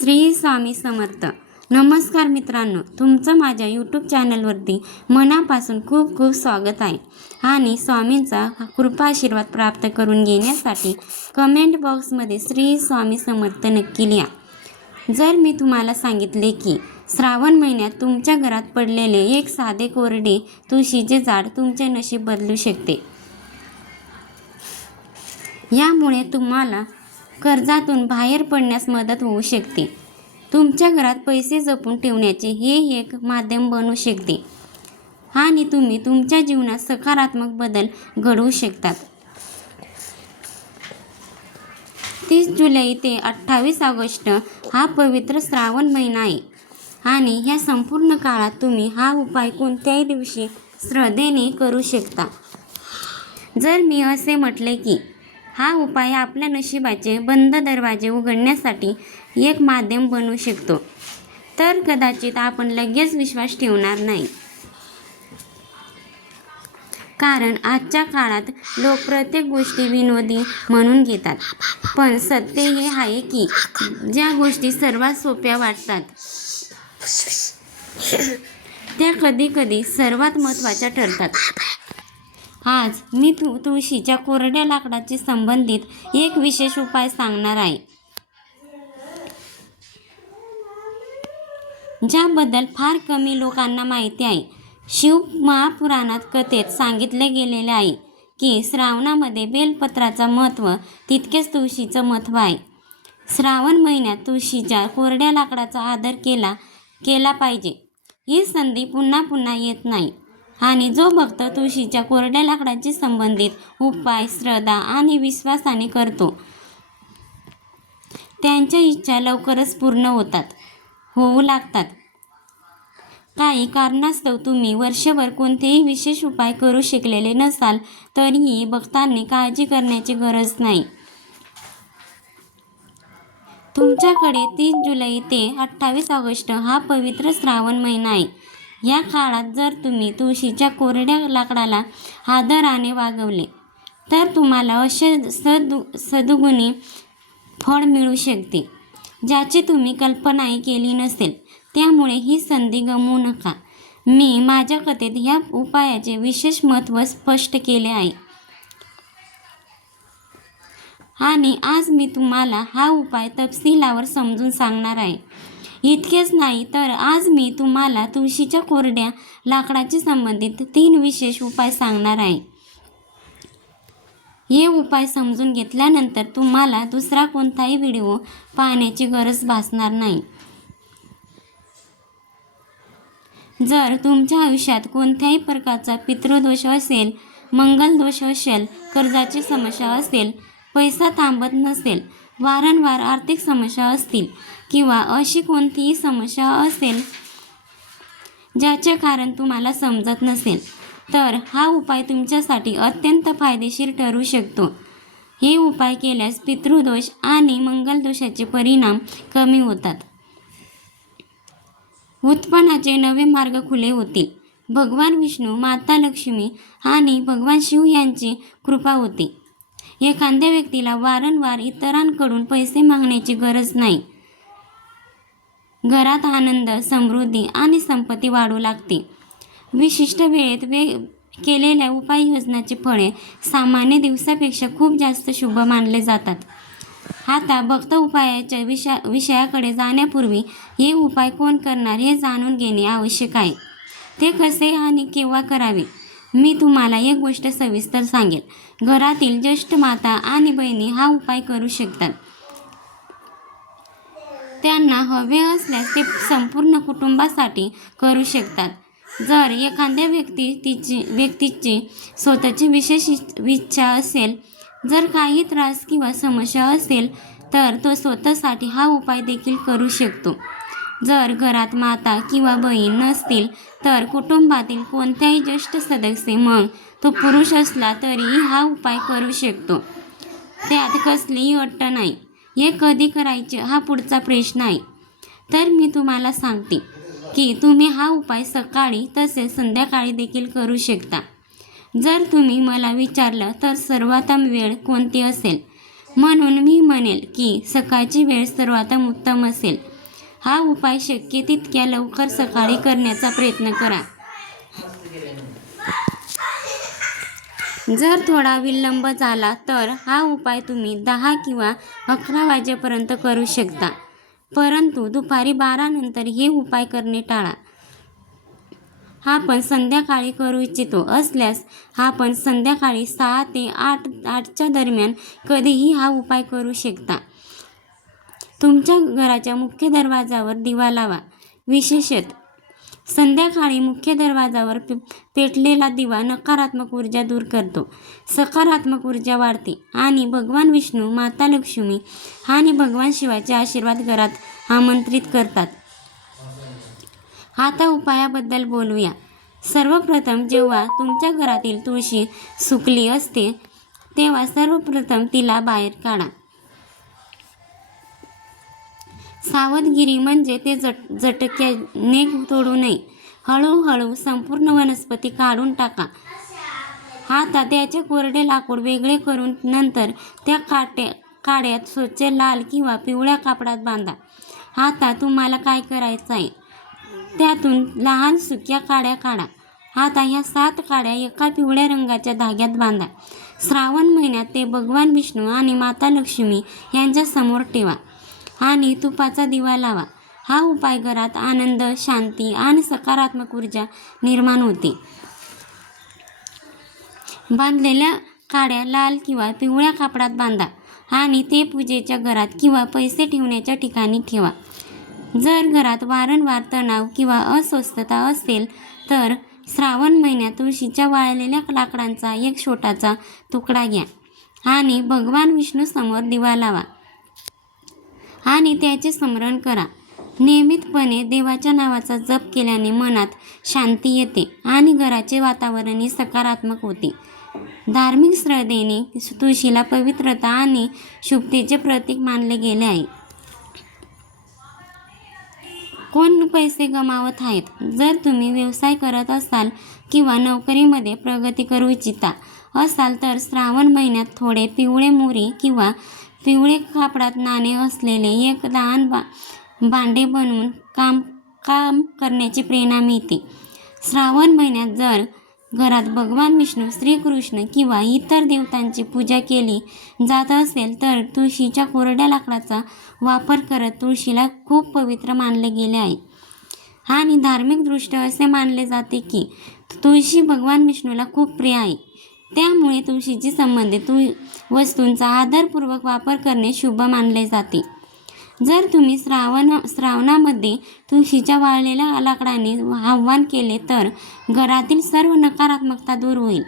श्री स्वामी समर्थ. नमस्कार मित्रांनो, तुमचं माझ्या यूट्यूब चॅनलवरती मनापासून खूप खूप स्वागत आहे. आणि स्वामींचा कृपा आशीर्वाद प्राप्त करून घेण्यासाठी कमेंट बॉक्समध्ये श्री स्वामी समर्थ नक्की लिहा. जर मी तुम्हाला सांगितले की श्रावण महिन्यात तुमच्या घरात पडलेले एक साधे कोरडे तुळशीचे झाड तुमचे नशीब बदलू शकते. यामुळे तुम्हाला कर्जातून बाहेर पडण्यास मदत होऊ शकते. तुमच्या घरात पैसे जपून ठेवण्याचे हे एक माध्यम बनू शकते आणि तुम्ही तुमच्या जीवनात सकारात्मक बदल घडवू शकतात. 30 जुलै ते 28 ऑगस्ट हा पवित्र श्रावण महिना आहे आणि ह्या संपूर्ण काळात तुम्ही हा उपाय कोणत्याही दिवशी श्रद्धेने करू शकता. जर मी असे म्हटले की हा उपाय आपल्या नशिबाचे बंद दरवाजे उघडण्यासाठी एक माध्यम बनू शकतो, तर कदाचित आपण लगेच विश्वास ठेवणार नाही. कारण आजच्या काळात लोक प्रत्येक गोष्टी विनोदी म्हणून घेतात, पण सत्य हे आहे की ज्या गोष्टी सर्वात सोप्या वाटतात त्या कधीकधी सर्वात महत्त्वाच्या ठरतात. आज मी तुळशीच्या कोरड्या लाकडाशी संबंधित एक विशेष उपाय सांगणार आहे, ज्याबद्दल फार कमी लोकांना माहिती आहे. शिव महापुराणात कथेत सांगितले गेलेले आहे की श्रावणामध्ये बेलपत्राचा महत्त्व तितकेच तुळशीचं महत्त्व आहे. श्रावण महिन्यात तुळशीच्या कोरड्या लाकडाचा आदर केला पाहिजे. ही संधी पुन्हा पुन्हा येत नाही आणि जो भक्त तुळशीच्या कोरड्या लाकडाशी संबंधित उपाय श्रद्धा आणि विश्वासाने करतो त्यांच्या इच्छा लवकरच पूर्ण होऊ लागतात. काही कारणास्तव तुम्ही वर्षभर कोणतेही विशेष उपाय करू शकलेले नसाल तरीही भक्तांनी काळजी करण्याची गरज नाही. तुमच्याकडे 30 जुलै ते 28 ऑगस्ट हा पवित्र श्रावण महिना आहे. या काळात जर तुम्ही तुळशीच्या कोरड्या लाकडाला आदराने वागवले तर तुम्हाला असे सद्गुणी फळ मिळू शकते ज्याची तुम्ही कल्पनाही केली नसेल. त्यामुळे ही संधी गमावू नका. मी माझ्या कथेत या उपायाचे विशेष महत्त्व स्पष्ट केले आहे आणि आज मी तुम्हाला हा उपाय तपशीलवार समजून सांगणार आहे. इतकेच नाही तर आज मी तुम्हाला तुळशीच्या कोरड्या लाकडाशी संबंधित 3 विशेष उपाय सांगणार आहे. हे उपाय समजून घेतल्यानंतर तुम्हाला दुसरा कोणताही व्हिडिओ पाहण्याची गरज भासणार नाही. जर तुमच्या आयुष्यात कोणत्याही प्रकारचा पितृदोष असेल, मंगलदोष असेल, कर्जाची समस्या असेल, पैसा थांबत नसेल, वारंवार आर्थिक समस्या असतील किंवा अशी कोणतीही समस्या असेल ज्याचे कारण तुम्हाला समजत नसेल, तर हा उपाय तुमच्यासाठी अत्यंत फायदेशीर ठरू शकतो. हे उपाय केल्यास पितृदोष आणि मंगलदोषाचे परिणाम कमी होतात. उत्पन्नाचे नवे मार्ग खुले होतील. भगवान विष्णू, माता लक्ष्मी आणि भगवान शिव यांची कृपा होते. एखाद्या व्यक्तीला वारंवार इतरांकडून पैसे मागण्याची गरज नाही. घरात आनंद, समृद्धी आणि संपत्ती वाढू लागते. विशिष्ट वेळेत केलेल्या उपाययोजनाची फळे सामान्य दिवसापेक्षा खूप जास्त शुभ मानले जातात. आता भक्त उपायाच्या विषयाकडे जाण्यापूर्वी हे उपाय कोण करणार हे जाणून घेणे आवश्यक आहे. ते कसे आणि केव्हा करावे मी तुम्हाला एक गोष्ट सविस्तर सांगेल. घरातील ज्येष्ठ माता आणि बहिणी हा उपाय करू शकतात. त्यांना हवे असल्यास ते संपूर्ण कुटुंबासाठी करू शकतात. जर एखाद्या व्यक्तीची स्वतःची विशेष इच्छा असेल, जर काही त्रास किंवा समस्या असेल तर तो स्वतःसाठी हा उपाय देखील करू शकतो. जर घरात माता किंवा बहीण नसतील तर कुटुंबातील कोणत्याही ज्येष्ठ सदस्य, मग तो पुरुष असला तरीही हा उपाय करू शकतो. त्यात कसलीही अट नाही. हे कधी करायचे हा पुढचा प्रश्न आहे. तर मी तुम्हाला सांगते की तुम्ही हा उपाय सकाळी तसेच संध्याकाळी देखील करू शकता. जर तुम्ही मला विचारलं तर सर्वोत्तम वेळ कोणती असेल, म्हणून मी म्हणेल की सकाळची वेळ सर्वात उत्तम असेल. हा उपाय शक्य तितक्या लवकर सकाळी करण्याचा प्रयत्न करा. जर थोडा विलंब झाला तर हा उपाय तुम्ही 10 किंवा 11 वाजेपर्यंत करू शकता, परंतु दुपारी 12 नंतर हे उपाय करणे टाळा. आपण संध्याकाळी करू इच्छितो असल्यास आपण संध्याकाळी 6 ते 8च्या दरम्यान कधीही हा उपाय करू शकता. तुमच्या घराच्या मुख्य दरवाजावर दिवा लावा. विशेषतः संध्याकाळी मुख्य दरवाजावर पेटलेला दिवा नकारात्मक ऊर्जा दूर करतो, सकारात्मक ऊर्जा वाढते आणि भगवान विष्णू, माता लक्ष्मी आणि भगवान शिवाचे आशीर्वाद घरात आमंत्रित करतात. आता उपायाबद्दल बोलूया. सर्वप्रथम जेव्हा तुमच्या घरातील तुळशी सुकली असते तेव्हा सर्वप्रथम तिला बाहेर काढा. सावधगिरी म्हणजे ते झटक्याने तोडू नये. हळूहळू संपूर्ण वनस्पती काढून टाका. आता त्याचे कोरडे लाकूड वेगळे करून नंतर त्या काड्यात स्वच्छ लाल किंवा पिवळ्या कापडात बांधा. आता तुम्हाला काय करायचं आहे, त्यातून लहान सुक्या काड्या काढा. आता ह्या 7 काड्या एका पिवळ्या रंगाच्या धाग्यात बांधा. श्रावण महिन्यात ते भगवान विष्णू आणि माता लक्ष्मी यांच्या समोर ठेवा आणि तुपाचा दिवा लावा. हा उपाय घरात आनंद, शांती आणि सकारात्मक ऊर्जा निर्माण होते. बांधलेल्या काड्या लाल किंवा पिवळ्या कापडात बांधा आणि ते पूजेच्या घरात किंवा पैसे ठेवण्याच्या ठिकाणी ठेवा. जर घरात वारंवार तणाव किंवा अस्वस्थता असेल तर श्रावण महिन्यात तुळशीच्या वाळलेल्या लाकडांचा एक छोटासा तुकडा घ्या आणि भगवान विष्णूसमोर दिवा लावा आणि त्याचे स्मरण करा. नियमितपणे देवाच्या नावाचा जप केल्याने मनात शांती येते आणि घराचे वातावरणही सकारात्मक होते. धार्मिक श्रद्धेने तुळशीला पवित्रता आणि शुभतेचे प्रतीक मानले गेले आहे. कोण पैसे गमावत आहेत? जर तुम्ही व्यवसाय करत असाल किंवा नोकरीमध्ये प्रगती करू इच्छिता असाल तर श्रावण महिन्यात थोडे पिवळे मोरी किंवा पिवळे कापडात नाणे असलेले एक लहान भांडे बनवून काम करण्याची प्रेरणा मिळते. श्रावण महिन्यात जर घरात भगवान विष्णू, श्रीकृष्ण किंवा इतर देवतांची पूजा केली जात असेल तर तुळशीच्या कोरड्या लाकडाचा वापर करत तुळशीला खूप पवित्र मानले गेले आहे आणि धार्मिकदृष्ट्या असे मानले जाते की तुळशी भगवान विष्णूला खूप प्रिय आहे. त्यामुळे तुळशीशी संबंधित वस्तूंचा आदरपूर्वक वापर करणे शुभ मानले जाते. जर तुम्ही श्रावणामध्ये तुळशीच्या वाळलेल्या लाकडाने आवाहन केले तर घरातील सर्व नकारात्मकता दूर होईल.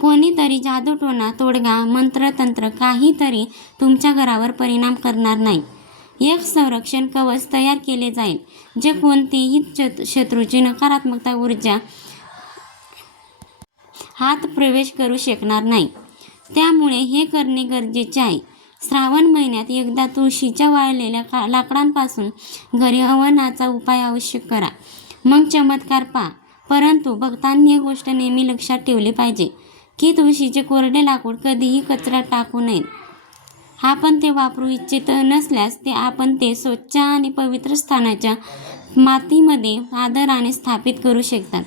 कोणीतरी जादूटोणा, तोडगा, मंत्रतंत्र काहीतरी तुमच्या घरावर परिणाम करणार नाही. एक संरक्षण कवच तयार केले जाईल जे कोणतेही शत्रूची नकारात्मकता ऊर्जा हात प्रवेश करू शकणार नाही. त्यामुळे हे करणे गरजेचे आहे. श्रावण महिन्यात एकदा तुळशीच्या वाळलेल्या लाकडांपासून घरी हवनाचा उपाय अवश्य करा, मग चमत्कार पहा. परंतु भक्तांनी एक गोष्ट नेहमी लक्षात ठेवली पाहिजे की तुळशीचे कोरडे लाकूड कधीही कचऱ्यात टाकू नये. आपण ते वापरू इच्छित नसल्यास आपण ते स्वच्छ आणि पवित्र स्थानाच्या मातीमध्ये आदराने स्थापित करू शकतात.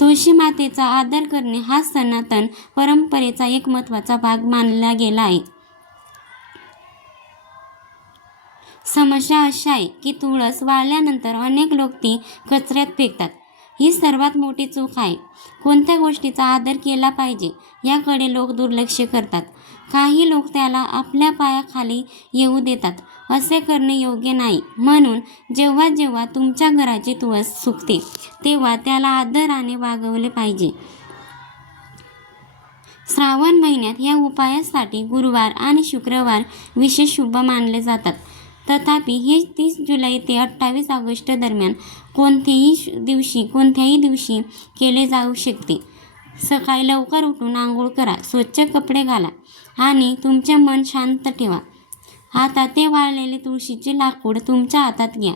तुळशी मातेचा आदर करणे हा सनातन परंपरेचा एक महत्त्वाचा भाग मानला गेला आहे. समस्या अशी आहे की तुळस वाळल्यानंतर अनेक लोक ती कचऱ्यात फेकतात. ही सर्वात मोठी चूक आहे. कोणत्या गोष्टीचा आदर केला पाहिजे याकडे लोक दुर्लक्ष करतात. काही लोक त्याला आपल्या पायाखाली येऊ देतात. असे करणे योग्य नाही. म्हणून जेव्हा जेव्हा तुमच्या घराची तुळस सुकते तेव्हा त्याला आदराने वागवले पाहिजे. श्रावण महिन्यात या उपायासाठी गुरुवार आणि शुक्रवार विशेष शुभ मानले जातात. तथापि हे 30 जुलै ते 28 ऑगस्ट दरम्यान कोणत्याही दिवशी केले जाऊ शकते. सकाळी लवकर उठून आंघोळ करा, स्वच्छ कपडे घाला आणि तुमचे मन शांत ठेवा. आता ते वाळलेले तुळशीचे लाकूड तुमच्या हातात घ्या.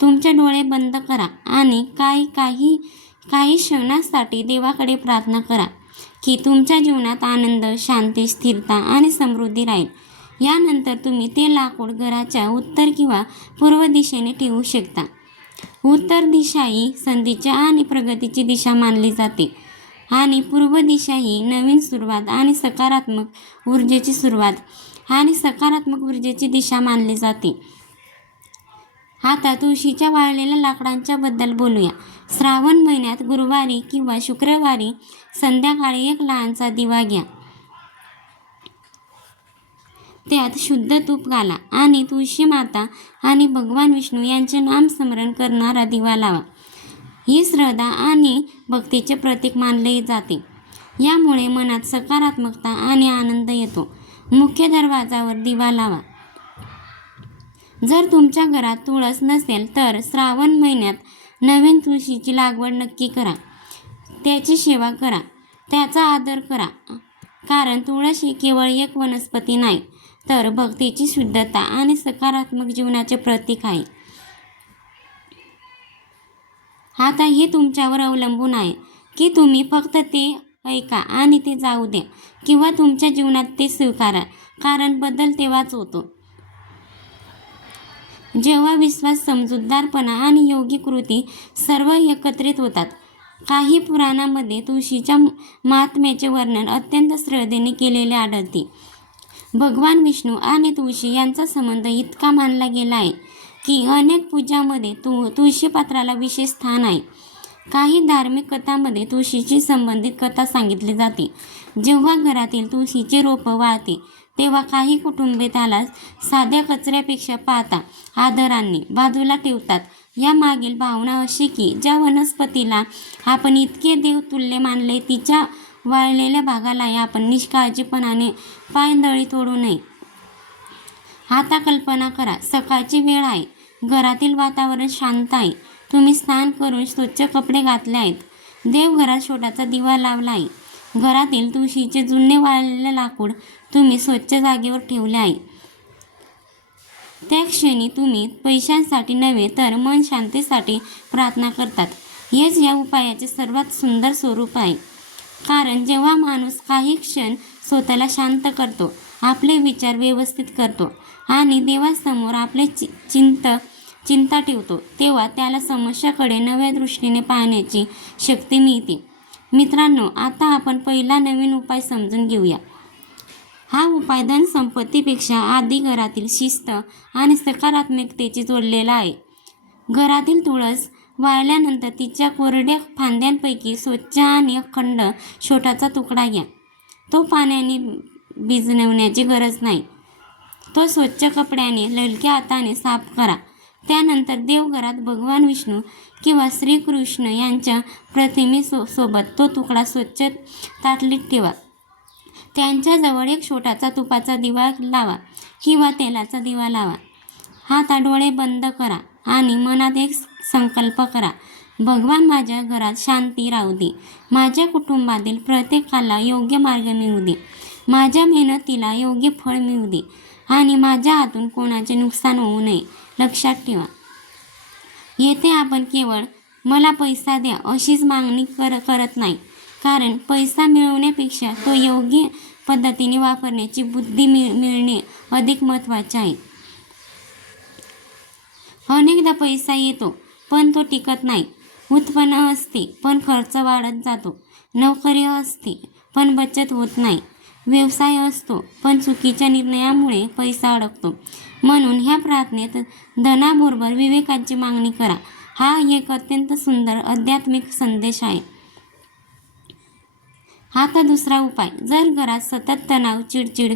तुमचे डोळे बंद करा आणि काही क्षणासाठी देवाकडे प्रार्थना करा की तुमच्या जीवनात आनंद, शांती, स्थिरता आणि समृद्धी राहील. यानंतर तुम्ही ते लाकूड घराच्या उत्तर किंवा पूर्व दिशेने ठेवू शकता. उत्तर दिशा ही संधीची आणि प्रगतीची दिशा मानली जाते आणि पूर्व दिशा ही नवीन सुरुवात आणि सकारात्मक ऊर्जेची दिशा मानली जाते. आता तुळशीच्या वाळलेल्या लाकडांच्या बद्दल बोलूया. श्रावण महिन्यात गुरुवारी किंवा शुक्रवारी संध्याकाळी एक लहानसा दिवा घ्या. त्यात शुद्ध तूप घाला आणि तुळशी माता आणि भगवान विष्णू यांचे नामस्मरण करणारा दिवा लावा. ही श्रद्धा आणि भक्तीचे प्रतीक मानले जाते. यामुळे मनात सकारात्मकता आणि आनंद येतो. मुख्य दरवाजावर दिवा लावा. जर तुमच्या घरात तुळस नसेल तर श्रावण महिन्यात नवीन तुळशीची लागवड नक्की करा. त्याची सेवा करा, त्याचा आदर करा, कारण तुळस ही केवळ एक वनस्पती नाही, तर भक्तीची शुद्धता आणि सकारात्मक जीवनाचे प्रतीक आहे. आता हे तुमच्यावर अवलंबून आहे की तुम्ही फक्त ते ऐका आणि ते जाऊ द्या किंवा तुमच्या जीवनात ते स्वीकारा, कारण बदल तेव्हाच होतो जेव्हा विश्वास, समजूतदारपणा आणि योग्य कृती सर्व एकत्रित होतात. काही पुराणांमध्ये तुळशीच्या महात्म्याचे वर्णन अत्यंत श्रद्धेने केलेले आढळते. भगवान विष्णू आणि तुळशी यांचा संबंध इतका मानला गेला आहे की अनेक पूजांमध्ये तुळशी पात्राला विशेष स्थान आहे. काही धार्मिक कथांमध्ये तुळशीशी संबंधित कथा सांगितली जाते. जेव्हा घरातील तुळशीचे रोपं वाळते तेव्हा काही कुटुंबे त्याला साध्या कचऱ्यापेक्षा पाहता आदराने बाजूला ठेवतात. यामागील भावना अशी की ज्या वनस्पतीला आपण इतके देवतुल्य मानले तिच्या वाळलेल्या भागालाही आपण निष्काळजीपणाने पायंदळी तोडू नये. आता कल्पना करा, सकाळची वेळ आहे, घरातील वातावरण शांत आहे, तुम्ही स्नान करून स्वच्छ कपडे घातले आहेत, देवघरात छोटासा दिवा लावला आहे, घरातील तुळशीचे जुने वाळलेले लाकूड तुम्ही स्वच्छ जागेवर ठेवले आहे. त्या क्षणी तुम्ही पैशांसाठी नव्हे तर मन शांतीसाठी प्रार्थना करतात. हेच या उपायाचे सर्वात सुंदर स्वरूप आहे. कारण जेव्हा माणूस काही क्षण स्वतःला शांत करतो, आपले विचार व्यवस्थित करतो आणि देवासमोर आपले चिंता ठेवतो, तेव्हा त्याला समस्याकडे नव्या दृष्टीने पाहण्याची शक्ती मिळते. मित्रांनो, आता आपण पहिला नवीन उपाय समजून घेऊया. हा उपाय धन संपत्तीपेक्षा आधी घरातील शिस्त आणि सकारात्मकतेची जोडलेला आहे. घरातील तुळस वाळल्यानंतर तिच्या कोरड्या फांद्यांपैकी स्वच्छ आणि अखंड छोटासा तुकडा घ्या. तो पाण्याने भिजवण्याची गरज नाही. तो स्वच्छ कपड्याने हलक्या हाताने साफ करा. त्यानंतर देवघरात भगवान विष्णू किंवा श्रीकृष्ण यांच्या प्रतिमेसोबत तो तुकडा स्वच्छ ताटलीत ठेवा. त्यांच्याजवळ एक छोटासा तुपाचा दिवा लावा किंवा तेलाचा दिवा लावा. आता डोळे बंद करा आणि मनात एक संकल्प करा. भगवान, माझ्या घरात शांती राहू दे, माझ्या कुटुंबातील प्रत्येकाला योग्य मार्ग मिळू दे, माझ्या मेहनतीला योग्य फळ मिळू दे आणि माझ्या हातून कोणाचे नुकसान होऊ नये. लक्षात ठेवा, येथे आपण केवळ मला पैसा द्या अशीच मागणी करत नाही, कारण पैसा मिळवण्यापेक्षा तो योग्य पद्धतीने वापरण्याची बुद्धी मिळणे अधिक महत्त्वाचे आहे. अनेकदा पैसा येतो पण तो टिकत नाही. उत्पन्न असते पण खर्च वाढत जातो. नोकरी असते पण बचत होत नाही. व्यवसाय असतो पण चुकीच्या निर्णयामुळे पैसा अडकतो. म्हणून ह्या प्रार्थनेत धनाबरोबर विवेकाची मागणी करा. हा एक अत्यंत सुंदर आध्यात्मिक संदेश आहे. आता दुसरा उपाय. जर घरात सतत तणाव, चिडचिड,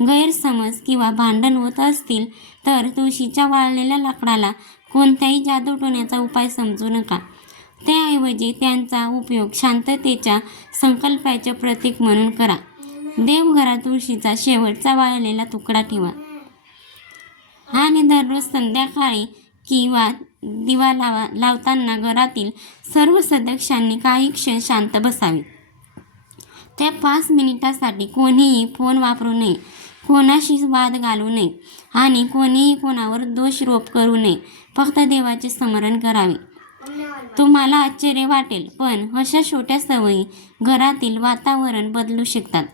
गैरसमज किंवा भांडण होत असतील तर तुळशीच्या वाळलेल्या लाकडाला कोणत्याही जादूटोण्याचा उपाय समजू नका. त्याऐवजी त्यांचा उपयोग शांततेच्या संकल्पाचे प्रतीक म्हणून करा. देवघरात तुळशीचा शेवटचा वाळलेला तुकडा ठेवा आणि दररोज संध्याकाळी किंवा दिवा लावताना घरातील सर्व सदस्यांनी काही क्षण शांत बसावे. त्या 5 मिनिटांसाठी कोणीही फोन वापरू नये, कोणाशी वाद घालू नये आणि कोणीही कोणावर दोषारोप करू नये. फक्त देवाचे स्मरण करावे. तुम्हाला आश्चर्य वाटेल, पण अशा छोट्या सवयी घरातील वातावरण बदलू शकतात.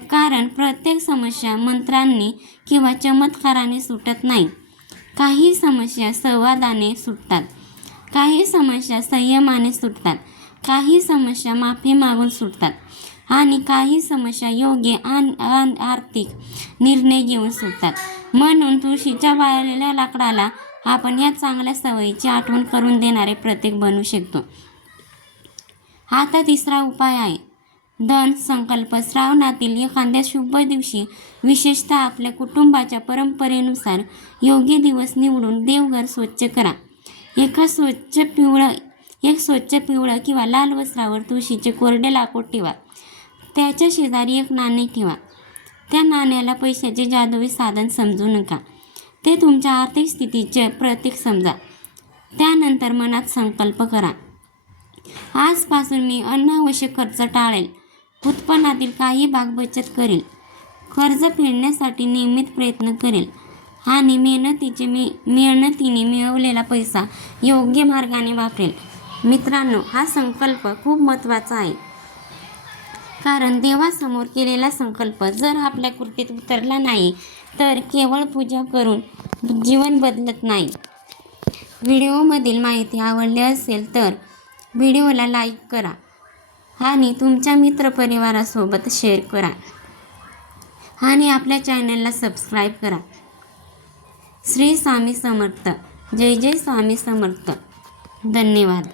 कारण प्रत्येक समस्या मंत्रांनी किंवा चमत्काराने सुटत नाही. काही समस्या संवादाने सुटतात, काही समस्या संयमाने सुटतात, काही समस्या माफी मागून सुटतात आणि काही समस्या योग्य आणि आर्थिक निर्णय घेऊन सुटतात. म्हणून तुळशीच्या वाळलेल्या लाकडाला आपण या चांगल्या सवयीची आठवण करून देणारे प्रतीक बनवू शकतो. आता तिसरा उपाय आहे धन संकल्प. श्रावणातील एखाद्या शुभ दिवशी, विशेषतः आपल्या कुटुंबाच्या परंपरेनुसार योग्य दिवस निवडून देवघर स्वच्छ करा. एक स्वच्छ पिवळं किंवा लाल वस्त्रावर तुळशीचे कोरडे लाकूड ठेवा. त्याच्या शेजारी एक नाणे ठेवा. त्या नाण्याला पैशाचे जादुई साधन समजू नका, ते तुमच्या आर्थिक स्थितीचे प्रतीक समजा. त्यानंतर मनात संकल्प करा, आजपासून मी अनावश्यक खर्च टाळेल, उत्पन्नातील काही भाग बचत करेल, कर्ज फेडण्यासाठी नियमित प्रयत्न करेल आणि मेहनतीने मिळवलेला पैसा योग्य मार्गाने वापरेल. मित्रांनो, हा संकल्प खूप महत्त्वाचा आहे, कारण देवासमोर केलेला संकल्प जर आपल्या कृतीत उतरला नाही तर केवळ पूजा करून जीवन बदलत नाही. व्हिडिओमधील माहिती आवडली असेल तर व्हिडिओला लाईक करा आणि तुमच्या मित्रपरिवारासोबत शेअर करा आणि आपल्या चॅनलला सबस्क्राईब करा. श्री स्वामी समर्थ. जय जय स्वामी समर्थ. धन्यवाद.